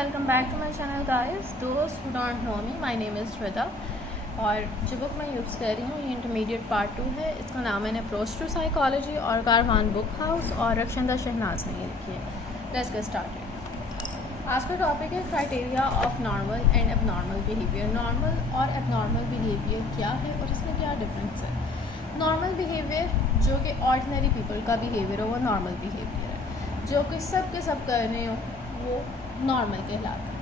Welcome back to my channel guys. दोस्त who don't know me, my name is Shweta और जो book मैं use कर रही हूँ ये इंटरमीडिएट पार्ट 2 है। इसका नाम है अप्रोच टू साइकोलॉजी और कारवान बुक हाउस और रक्षंदा शहनाज ने ये लिखी है। Let's get started. आज का टॉपिक है criteria of normal and abnormal behaviour. Normal और एबनॉर्मल बिहेवियर क्या है और इसमें क्या डिफरेंस है। नॉर्मल बिहेवियर जो कि ऑर्डिनरी पीपल का बिहेवियर हो वो नॉर्मल बिहेवियर है। जो कि सब के सब कर रहे हो वो नॉर्मल कहलाता है।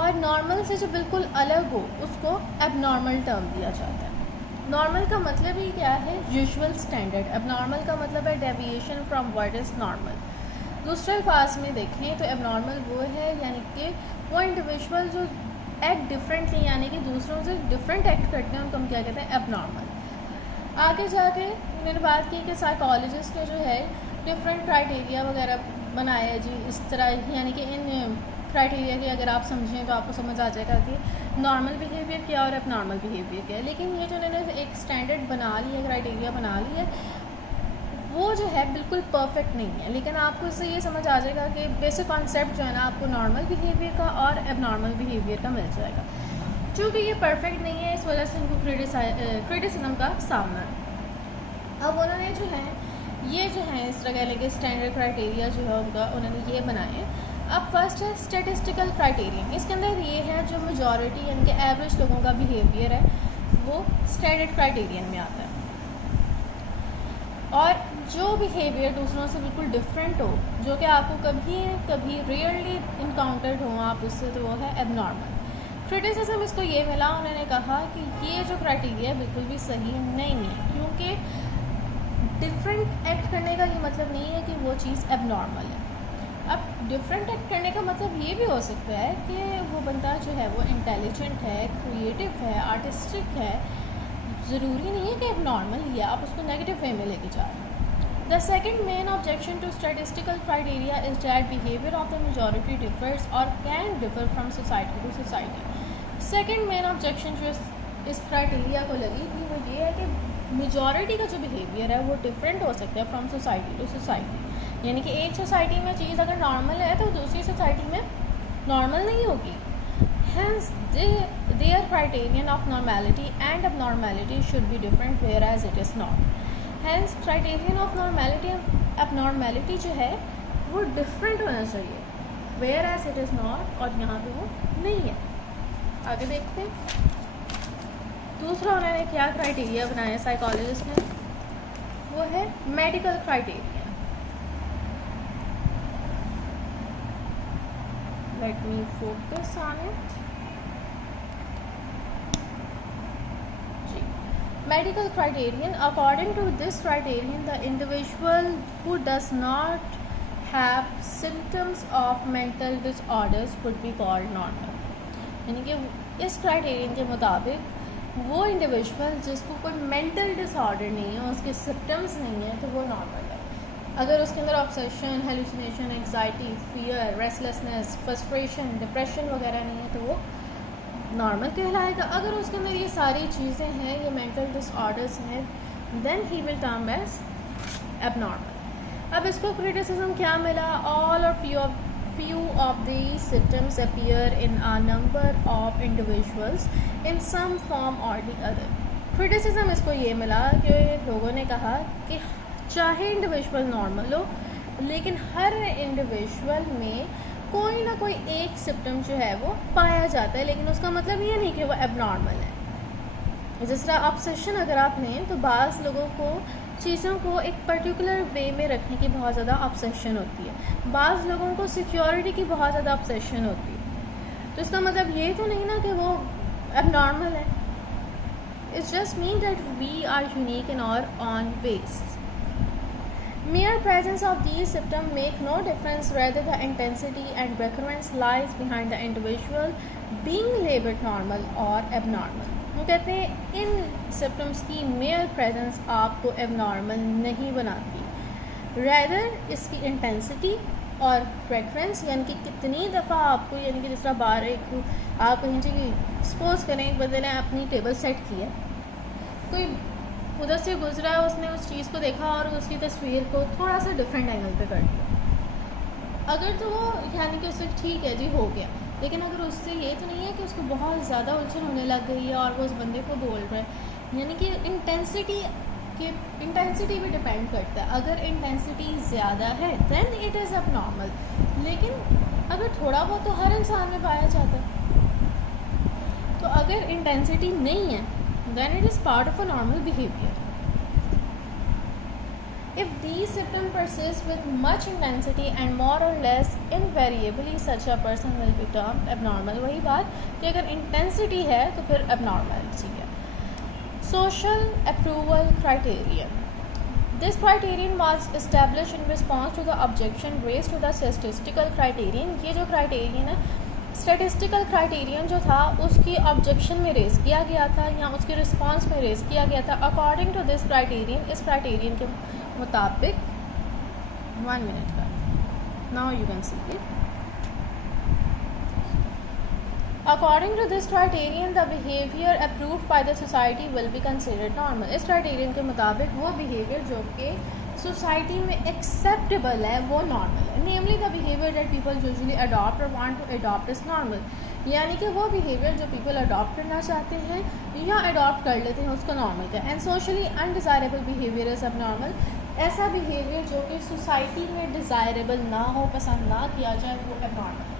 और नॉर्मल से जो बिल्कुल अलग हो उसको एबनॉर्मल टर्म दिया जाता है। नॉर्मल का मतलब ही क्या है? Usual standard. एबनॉर्मल का मतलब है deviation from what is normal. दूसरे अल्फाज में देखें तो एबनॉर्मल वो है यानी कि वो इंडिविजुअल जो एक्ट डिफरेंटली यानी कि दूसरों से डिफरेंट एक्ट करते हैं उनको हम क्या कहते हैं? एबनॉर्मल। आगे जाके मैंने बात की कि साइकोलॉजिस्ट ने जो है डिफरेंट क्राइटेरिया वगैरह बनाया है जी इस तरह, यानी कि इन क्राइटेरिया के अगर आप समझें तो आपको समझ आ जाएगा कि नॉर्मल बिहेवियर क्या और एबनॉर्मल बिहेवियर क्या है। लेकिन ये जो उन्होंने एक स्टैंडर्ड बना ली है, क्राइटेरिया बना ली है, वो जो है बिल्कुल परफेक्ट नहीं है। लेकिन आपको इससे ये समझ आ जाएगा कि बेसिक कॉन्सेप्ट जो है ना आपको नॉर्मल बिहेवियर का और एबनॉर्मल बिहेवियर का मिल जाएगा। चूँकि ये परफेक्ट नहीं है इस वजह से उनको क्रिटिसिज्म का सामना है। अब उन्होंने जो है ये जो है इस तरह कह लेंगे स्टैंडर्ड क्राइटेरिया जो है उनका उन्होंने ये बनाए। अब फर्स्ट है स्टैटिस्टिकल क्राइटेरियन। इसके अंदर ये है जो मेजॉरिटी यानी कि एवरेज लोगों का बिहेवियर है वो स्टैंडर्ड क्राइटेरियन में आता है। और जो बिहेवियर दूसरों से बिल्कुल डिफरेंट हो, जो कि आपको कभी रेयरली इनकाउंटर्ड हो आप उससे, तो वो है एबनॉर्मल। क्रिटिसिज्म इसको ये मिला, उन्होंने कहा कि ये जो क्राइटेरिया बिल्कुल भी सही नहीं है, क्योंकि डिफरेंट एक्ट करने का ये मतलब नहीं है कि वो चीज़ एबनॉर्मल है। अब डिफरेंट एक्ट करने का मतलब ये भी हो सकता है कि वो बंदा जो है वो इंटेलिजेंट है, क्रिएटिव है, आर्टिस्टिक है। ज़रूरी नहीं है कि एबनॉर्मल ही है, आप उसको नेगेटिव वे में लेके जा रहे हैं। The second main objection to statistical criteria is that behaviour of the majority differs और can differ from society to society. Second main objection जो इस क्राइटेरिया को लगी थी वो ये है कि मेजॉरिटी का जो बिहेवियर है वो डिफरेंट हो सकता है फ्रॉम सोसाइटी टू सोसाइटी। यानी कि एक सोसाइटी में चीज़ अगर नॉर्मल है तो दूसरी सोसाइटी में नॉर्मल नहीं होगी। Hence, their criterion of normality and abnormality should be different, whereas it is not. Hence, criterion of normality and abnormality जो है वो different होना चाहिए, whereas it is not, और यहाँ पे वो नहीं है। आगे देखते हैं दूसरा उन्होंने क्या क्राइटेरिया बनाया साइकोलॉजिस्ट ने, वो है medical criteria. Let me focus on it. Medical criterion. According to this criterion, the individual who does not have symptoms of mental disorders would be called normal. यानी कि इस क्राइटेरियन के मुताबिक वो इंडिविजुअल जिसको कोई मेंटल डिसऑर्डर नहीं है, उसके सिम्टम्स नहीं है, तो वो नॉर्मल है। अगर उसके अंदर obsession, hallucination, anxiety, fear, restlessness, frustration, depression वगैरह नहीं है तो वो नॉर्मल कहलाएगा। अगर उसके अंदर ये सारी चीज़ें हैं, ये मेंटल डिसऑर्डर्स हैं, then he will term as abnormal. अब इसको क्रिटिसिज्म क्या मिला? ऑल और few of these symptoms appear in a number of individuals in some form or the other. Criticism इसको ये मिला कि लोगों ने कहा कि चाहे इंडिविजुअल नॉर्मल हो लेकिन हर इंडिविजुअल में कोई ना कोई एक सिम्टम जो है वो पाया जाता है, लेकिन उसका मतलब ये नहीं कि वो एबनॉर्मल है। जिस तरह ऑब्सेशन अगर आप लें तो बाज़ लोगों को चीज़ों को एक पर्टिकुलर वे में रखने की बहुत ज़्यादा ऑब्सेशन होती है, बाज़ लोगों को सिक्योरिटी की बहुत ज़्यादा ऑब्सेशन होती है। तो इसका मतलब ये तो नहीं ना कि वो एबनॉर्मल है। It's just mean that we are unique in our own ways. Mere presence of these symptoms make no difference whether the intensity and recurrence lies behind the individual being labeled normal or abnormal. वो कहते हैं इन symptoms की mayor presence आपको abnormal नहीं बनाती, rather इसकी intensity और reference यानी कि कितनी दफ़ा आपको, यानी कि जिस तरह बार एक आप कहीं से सपोज करें एक बंदे ने अपनी टेबल सेट की है, कोई उधर से गुजरा, उसने उस चीज़ को देखा और उसकी तस्वीर को थोड़ा सा डिफरेंट एंगल पे कर दिया, अगर तो वो यानी कि उससे ठीक है जी, हो गया, लेकिन अगर उससे ये तो नहीं है कि उसको बहुत ज़्यादा उलझन होने लग गई है और वो उस बंदे को बोल रहा है, यानी कि इंटेंसिटी भी डिपेंड करता है। अगर इंटेंसिटी ज़्यादा है दैन इट इज़ अब नॉर्मल, लेकिन अगर थोड़ा बहुत तो हर इंसान में पाया जाता है। तो अगर इंटेंसिटी नहीं है then it is part of a normal behaviour. If these symptoms persist with much intensity and more or less invariably, such a person will be termed abnormal। वही बात कि अगर इंटेंसिटी है तो फिर abnormality है। Social approval criterion। This criterion was established in response to the objection raised to the statistical criterion। ये जो criterion है, स्टैटिस्टिकल क्राइटेरियन जो था उसकी ऑब्जेक्शन में रेज़ किया गया था या उसके रिस्पांस में रेज़ किया गया था। अकॉर्डिंग टू दिस क्राइटेरियन, इस क्राइटेरियन के मुताबिक 1 मिनट का, now you can see it. According to this criterion the behaviour approved by the society will be considered normal. इस क्राइटेरियन के मुताबिक वो बिहेवियर जो कि सोसाइटी में एक्सेप्टेबल है वो नॉर्मल है। Namely the behaviour that people usually adopt or want to adopt is normal. यानी कि वो बिहेवियर जो पीपल अडॉप्ट करना चाहते हैं या अडॉप्ट कर लेते हैं उसको नॉर्मल है। And socially undesirable behaviour is अब नॉर्मल। ऐसा बिहेवियर जो कि सोसाइटी में डिज़ायरेबल ना हो, पसंद ना किया जाए, वो अब normal.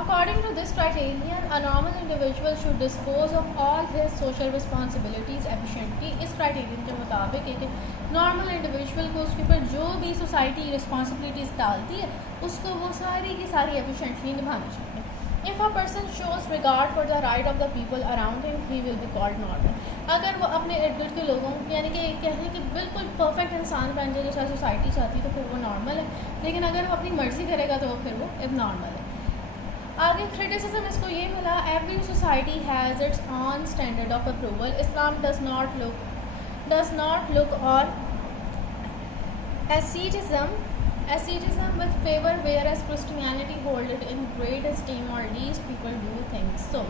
According to this criterion, a normal individual should dispose of all his social responsibilities efficiently। इस क्राइटेरियन के मुताबिक एक नॉर्मल इंडिविजुअल को उसके ऊपर जो भी सोसाइटी रिस्पॉन्सिबिलिटीज़ डालती है उसको वो सारी की सारी एफिशिएंटली निभानी चाहिए। If a person shows regard for the right of the people around him, he will be called normal। अगर वो अपने इर्द गिर्द के लोगों यानी कि कहते हैं कि बिल्कुल परफेक्ट इंसान बन जाए जैसा सोसाइटी चाहती है तो फिर वो नॉर्मल है, लेकिन अगर वो अपनी मर्ज़ी करेगा तो फिर वो एबनॉर्मल है। आगे क्रिटिसिज्म इसको ये मिला, every society has its on standard of approval. Islam does not look और asceticism with favor, whereas Christianity hold it in great esteem, or least people do think so।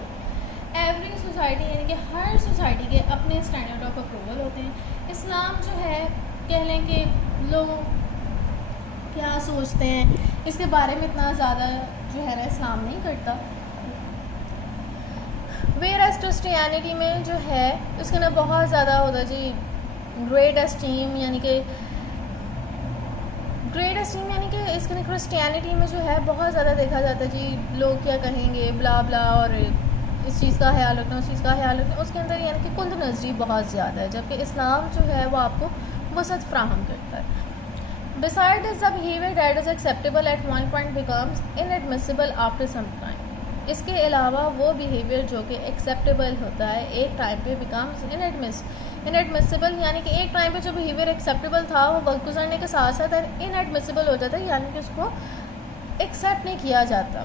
Every society यानी कि हर society के अपने standard of approval होते हैं। इस्लाम जो है कह लें कि लोग क्या सोचते हैं इसके बारे में इतना ज़्यादा जो है ना इस्लाम नहीं करता। वेयरएज़ क्रिस्टियनिटी में जो है उसके ना बहुत ज़्यादा होता जी ग्रेट एस्टीम, यानी कि इसके ना क्रिस्टियनिटी में जो है बहुत ज़्यादा देखा जाता है जी लोग क्या कहेंगे ब्ला ब्ला, और इस चीज़ का ख्याल रखना, उस चीज़ का ख्याल रखना, उसके अंदर यानी कि कुल्द नज़री बहुत ज़्यादा है, जबकि इस्लाम जो है वो आपको वसत फ्राहम करता है। Besides this, the behavior that is acceptable at one point becomes inadmissible after some time। इसके अलावा वो बिहेवियर जो कि एक्सेप्टेबल होता है एक टाइम पे becomes inadmissible, यानी कि एक टाइम पे जो बिहेवियर एक्सेप्टेबल था वो वक्त गुजरने के साथ साथ इनएडमिसिबल हो जाता है, यानी कि उसको एक्सेप्ट नहीं किया जाता।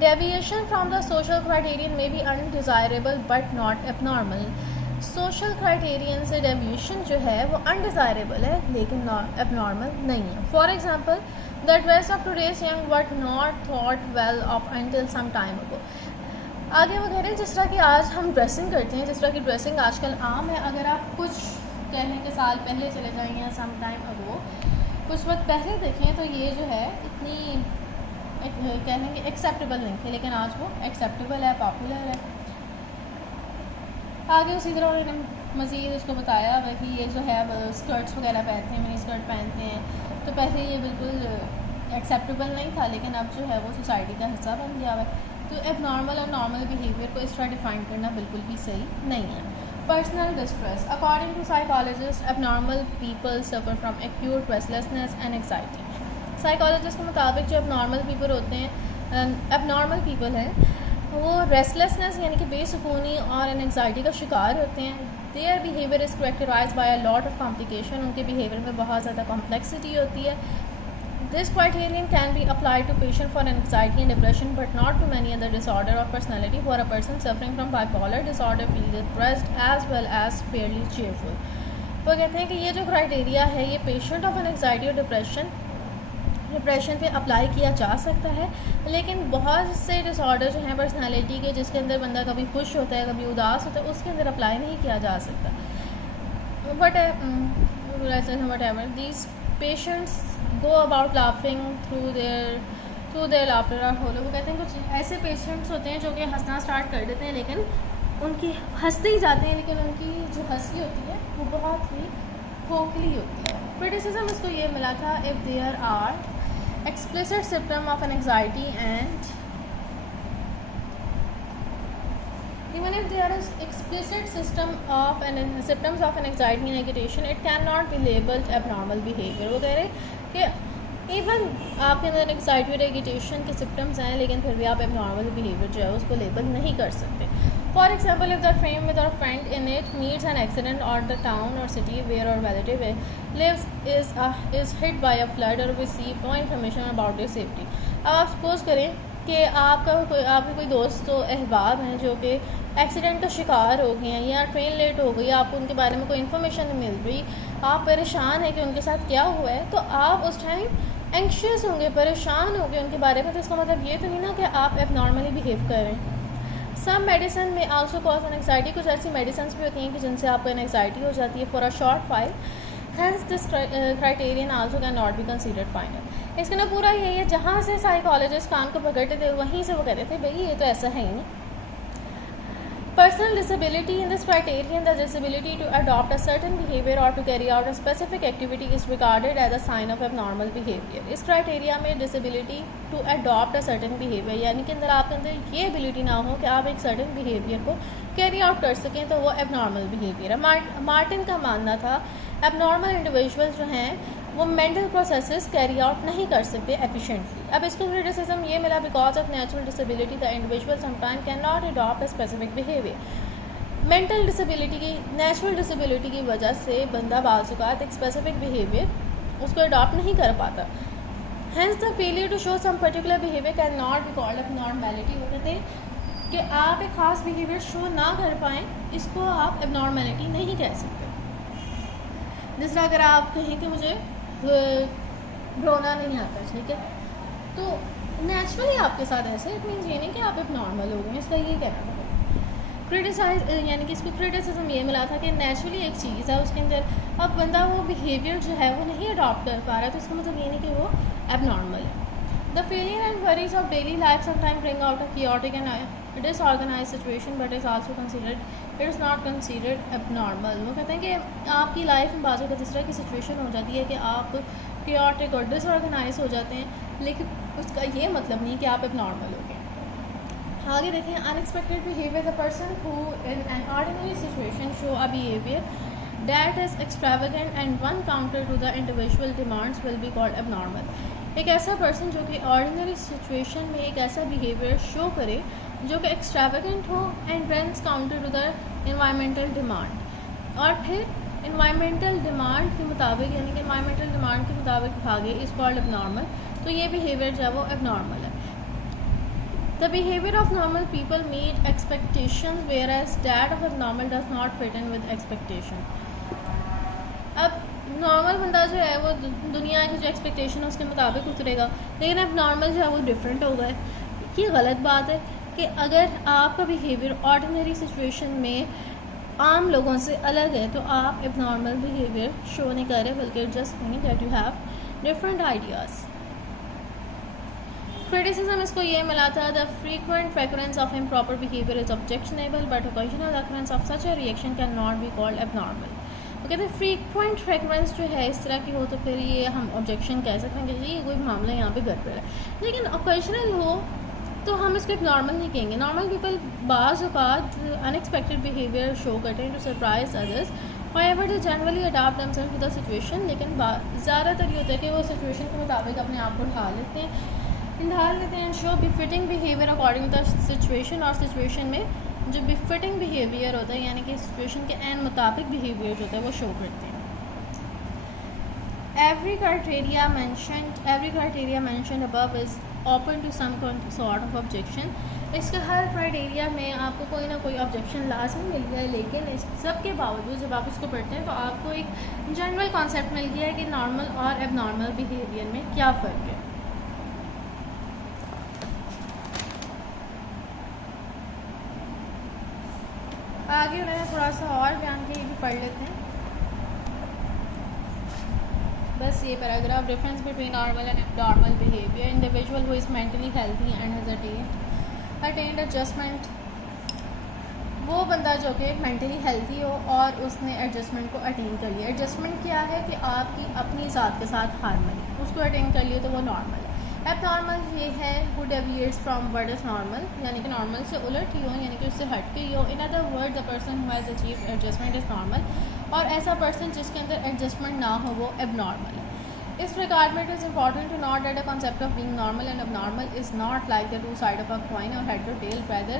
Deviation from the social criterion may be undesirable but not abnormal. Social criterion से डेविएशन जो है वो अनडिज़ायरेबल है लेकिन एबनॉर्मल नहीं है। For example, the dress of today's young were not thought well of until some time ago. आगे वो कह रहे हैं जिस तरह की आज हम ड्रेसिंग करते हैं, जिस तरह की ड्रेसिंग आजकल आम है, अगर आप कुछ कहने के साल पहले चले जाएंगे या सम टाइम अगो, कुछ वक्त पहले देखें तो ये जो है इतनी कह लेंगे एक्सेप्टेबल नहीं थी, लेकिन आज वो एक्सेप्टेबल है, पॉपुलर है। आगे उसी तरह उन्होंने मज़ीद उसको बताया हुआ कि ये जो है अब स्कर्ट्स वगैरह पहनते हैं, मिनी स्कर्ट पहनते हैं, तो पहले ये बिल्कुल एक्सेप्टेबल नहीं था लेकिन अब जो है वो सोसाइटी का हिस्सा बन गया हुआ है। तो एबनॉर्मल और नॉर्मल बिहेवियर को इस तरह डिफ़ाइन करना बिल्कुल भी सही नहीं है। Personal distress. According to psychologist, abnormal people suffer from acute restlessness and anxiety. Psychologist के मुताबिक जो एबनॉर्मल पीपल होते हैं, एबनॉर्मल पीपल हैं, वो रेस्टलेसनेस यानी कि बेसुकूनी और एंग्जाइटी का शिकार होते हैं। Their behaviour is characterized by a lot of complication. उनके बिहेवियर में बहुत ज़्यादा कॉम्प्लेक्सिटी होती है। This criterion can be applied to patient for anxiety and depression but not to many other disorder of personality. For a person suffering from bipolar disorder feel depressed as well as fairly cheerful. वो कहते हैं कि ये जो criteria है ये patient of anxiety और depression पे अप्लाई किया जा सकता है, लेकिन बहुत से डिसऑर्डर जो हैं पर्सनालिटी के जिसके अंदर बंदा कभी खुश होता है कभी उदास होता है उसके अंदर अप्लाई नहीं किया जा सकता। What ever these patients go about laughing through their through their laughter और होलो। वो कहते हैं कुछ ऐसे पेशेंट्स होते हैं जो कि हंसना स्टार्ट कर देते हैं, लेकिन उनकी हंसते ही जाते हैं, लेकिन उनकी जो हंसी होती है वो बहुत ही खोखली होती है। क्रिटिसिज्म इसको ये मिला था, if there are explicit symptom of an anxiety and even if there is explicit symptoms of an anxiety and agitation, it cannot be labeled abnormal behavior। वो कह रहे हैं कि इवन आपके अंदर एंग्जाइटी और एगिटेशन के सिम्टम्स हैं, लेकिन फिर भी आप एबनॉर्मल बिहेवियर जो है उसको लेबल नहीं कर सकते। For example, if the train with our friend in it meets an accident or the town or city where our relative lives is hit by a flood और receive no information about their safety. अब आप suppose करें कि आपके कोई दोस्त तो अहबाब हैं जो कि एक्सीडेंट का शिकार हो गए हैं या ट्रेन लेट हो गई, आपको उनके बारे में कोई इन्फॉर्मेशन नहीं मिल रही, आप परेशान हैं कि उनके साथ क्या हुआ है, तो आप उस टाइम एंक्शियस होंगे, परेशान होंगे उनके बारे में। तो इसका मतलब ये तो नहीं ना कि आप एबनॉर्मली बिहेव कर रहे हैं। सम मेडिसिन में आल्सो कॉज एन एंग्जाइटी। कुछ ऐसी मेडिसिन भी होती हैं कि जिनसे आपको एन एंग्जाइटी हो जाती है for a short while, hence this criterion also can not be considered final. इसका ना पूरा यही है, जहाँ से साइकोलॉजिस्ट कान को पकड़ते थे वहीं से वो कहते थे भाई ये तो ऐसा है ही नहीं। Personal disability, in this criterion, the disability to adopt a certain behavior or to carry out a specific activity is regarded as a sign of abnormal behavior। इस क्राइटेरिया में disability to adopt a certain behavior, यानी कि अंदर आपके अंदर ये ability ना हो कि आप एक certain behavior को carry out कर सकें, तो वो abnormal behavior है। मार्टिन का मानना था abnormal individuals जो हैं वो मेंटल प्रोसेसेस कैरी आउट नहीं कर सकते एफिशिएंटली। अब इसको क्रिटिसिज्म ये मिला, because of natural disability the individual sometime can not adopt a specific behaviour. Mental disability की, नेचुरल डिसेबिलिटी की वजह से बंदा बाज़ औक़ात एक स्पेसिफिक बिहेवियर उसको अडॉप्ट नहीं कर पाता। Hence the failure to show some particular behaviour can not be called abnormality. वो कहते हैं कि आप एक ख़ास बिहेवियर शो ना कर पाएँ, इसको आप एबनॉर्मैलिटी नहीं कह सकते। दूसरा, अगर आप कहें कि मुझे रोना नहीं आता, ठीक है, तो नेचुरली आपके साथ ऐसे, इट मीन्स ये नहीं कि आप एबनॉर्मल हो गए, इसका ये कहना था। क्रिटिसाइज यानी कि इसको क्रिटिसिज्म ये मिला था कि नेचुरली एक चीज़ है उसके अंदर, अब बंदा वो बिहेवियर जो है वो नहीं अडॉप्ट कर पा रहा है, तो इसका मतलब ये नहीं कि वो एबनॉर्मल है। The failure and worries of daily life sometime bring out a chaotic and disorganized situation but is also considered, it is not considered abnormal। वो कहते हैं कि आपकी लाइफ में बाज़ इस तरह की सिचुएशन हो जाती है कि आप chaotic और डिसऑर्गेनाइज हो जाते हैं, लेकिन उसका ये मतलब नहीं कि आप एबनॉर्मल हो गए। आगे देखें, unexpected behaviour, the person who in an ordinary situation show a behaviour that is extravagant and one counter to the individual demands will be called abnormal। एक ऐसा पर्सन जो कि ऑर्डिनरी सिचुएशन में एक ऐसा बिहेवियर शो करे जो कि एक्स्ट्रावेगेंट हो and runs counter to the environmental demand, और फिर इन्वायरमेंटल डिमांड के मुताबिक, यानी कि इन्वायरमेंटल डिमांड के मुताबिक भागे, इज कॉल्ड एबनॉर्मल। तो ये बिहेवियर जो है वो एबनॉर्मल है। The behaviour of normal people meet expectation whereas that of abnormal does not fit in with expectation. अब नॉर्मल बंदा जो है वो दुनिया की जो एक्सपेक्टेशन है उसके मुताबिक उतरेगा, लेकिन अब नॉर्मल जो है वो डिफरेंट होगा। ये गलत बात है कि अगर आपका बिहेवियर ऑर्डिनरी सिचुएशन में आम लोगों से अलग है तो आप एबनॉर्मल बिहेवियर शो नहीं कर रहे, बल्कि just mean that you have different ideas. Criticism इसको ये मिला था, the frequent recurrence of improper behaviour is objectionable but occasional occurrence of such a reaction can not be called abnormal. वो कहते हैं फ्रीक्वेंट फ्रेक्वेंस जो है इस तरह की हो तो फिर ये हम ऑब्जेक्शन कह सकते हैं कि जी ये कोई मामला यहाँ पे गड़बड़ है, लेकिन ओकेजनल हो तो हम इसको नॉर्मल नहीं कहेंगे। नॉर्मल पीपल बाज़ औक़ात अनएक्सपेक्टेड बिहेवियर शो करते हैं to surprise others, however they generally adapt themselves to the situation। लेकिन ज़्यादातर ये होता है कि वो सिचुएशन के मुताबिक अपने आप को ढाल लेते हैं and show befitting behaviour according to the situation. और सिचुएशन में जो बिफिटिंग बिहेवियर होता है, यानी कि सिचुएशन के एन मुताबिक बिहेवियर जो होता है वो शो करते हैं। Every criteria mentioned above is open to some sort of objection. इसका हर क्राइटेरिया में आपको कोई ना कोई ऑब्जेक्शन लाजमी मिल गया है, लेकिन इस सब के बावजूद जब आप इसको पढ़ते हैं तो आपको एक जनरल कॉन्सेप्ट मिल गया है कि नॉर्मल और एबनॉर्मल बिहेवियर में क्या फ़र्क है। आगे उन्होंने थोड़ा सा और बयान किया, ये भी पढ़ लेते हैं। बस ये paragraph, difference between normal and abnormal behaviour, individual who is mentally healthy and has attend adjustment, वो बंदा जो कि मेंटली हेल्थी हो और उसने एडजस्टमेंट को अटेन कर लिया। एडजस्टमेंट क्या है कि आपकी अपनी ज़ात के साथ हारमनी, उसको अटेन कर लिया तो वो नॉर्मल है। एबनॉर्मल ये है who deviates from what is normal, यानी कि नॉर्मल से उलट ही हो, यानी कि उससे हट के ही हो। In other word the person who has achieved adjustment is normal, और ऐसा पर्सन जिसके अंदर एडजस्टमेंट ना हो वो एबनॉर्मल है। इस regard में it is important to note that the concept of being normal and abnormal is not like the two sides of a coin or head or tail. Rather,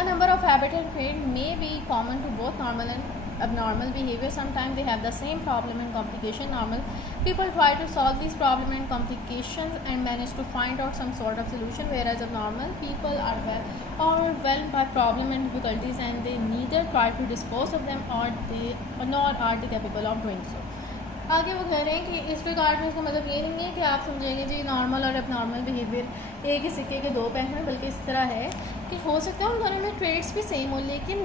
a number of habits and traits may be common to both normal and abnormal behavior. Sometimes they have the same problem and complication. Normal people try to solve these problems and complications and manage to find out some sort of solution, whereas abnormal people are overwhelmed by problems and difficulties, and they neither try to dispose of them nor are they capable of doing so. आगे वो कह रहे हैं कि इस regard में इसका मतलब ये नहीं है कि आप समझेंगे जी नॉर्मल और एबनॉर्मल बिहेवियर एक ही सिक्के के दो पहलू हैं, बल्कि इस तरह है कि हो सकता है उन दोनों में ट्रेड्स भी सेम हो, लेकिन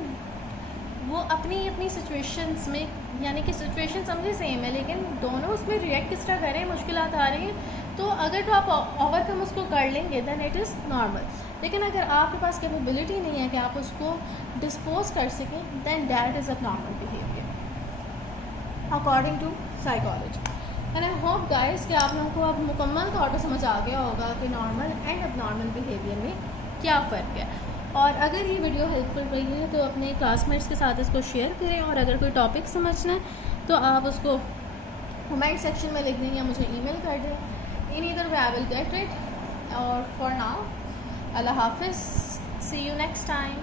वो अपनी अपनी सिचुएशंस में, यानी कि सिचुएशन समझे सेम है, लेकिन दोनों उसमें रिएक्ट किस तरह करें, मुश्किलात आ रही हैं, तो अगर तो आप ओवरकम उसको कर लेंगे दैन इट इज़ नॉर्मल। लेकिन अगर आपके पास कैपेबिलिटी नहीं है कि आप उसको डिस्पोज कर सकें, then that is abnormal behaviour according to psychology. And I hope guys कि आप लोगों को अब मुकम्मल तौर पर समझ आ गया होगा कि नॉर्मल एंड एबनॉर्मल बिहेवियर में क्या फ़र्क है। और अगर ये वीडियो हेल्पफुल रही है तो अपने क्लासमेट्स के साथ इसको शेयर करें, और अगर कोई टॉपिक समझना है तो आप उसको कमेंट सेक्शन में लिख दें या मुझे ईमेल कर दें। In either way I will get it. और फॉर नाउ अल्लाह हाफिज़, सी यू नेक्स्ट टाइम।